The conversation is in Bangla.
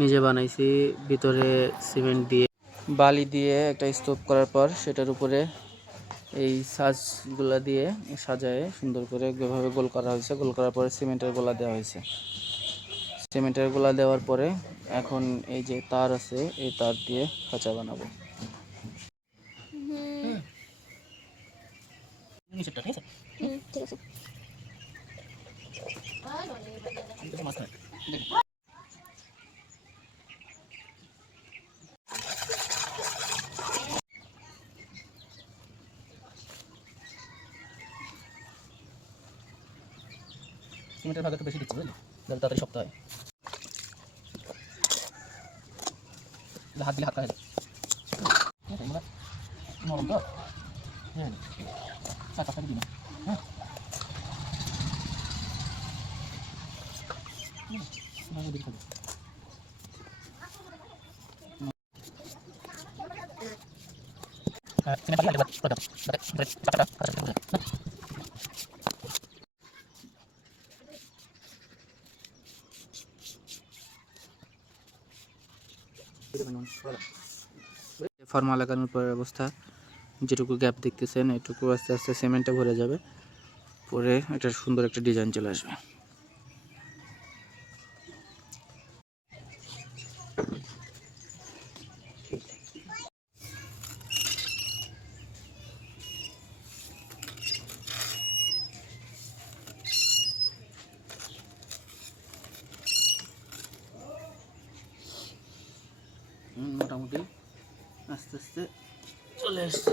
নিজে বানাইছি। ভিতরে সিমেন্ট দিয়ে বালি দিয়ে একটা স্তূপ করার পর সেটার উপরে এই সাজগুলা দিয়ে সাজায় সুন্দর করে যেভাবে গোল করা হয়েছে। গোল করার পরে সিমেন্টের গোলা দেওয়া হয়েছে। সিমেন্টের গোলা দেওয়ার পরে এখন এই যে তার আছে, এই তার দিয়ে খাঁচা বানাবো। সিমেন্টের ভাগ একটু বেশি দিচ্ছি, বুঝলি, যাতে তাড়াতাড়ি শক্ত হয়। হাত দিলে হাত কাটে যায়। নরম তো, হ্যাঁ, চার পাঁচটা দিন। হ্যাঁ, ফর্মা লাগানোর পরের অবস্থা, যেটুকু গ্যাপ দেখতেছেন এটুকু আস্তে আস্তে সিমেন্টে ভরে যাবে, পরে এটা সুন্দর একটা ডিজাইন চলে আসবে। মোটামুটি আস্তে আস্তে চলে আসছে।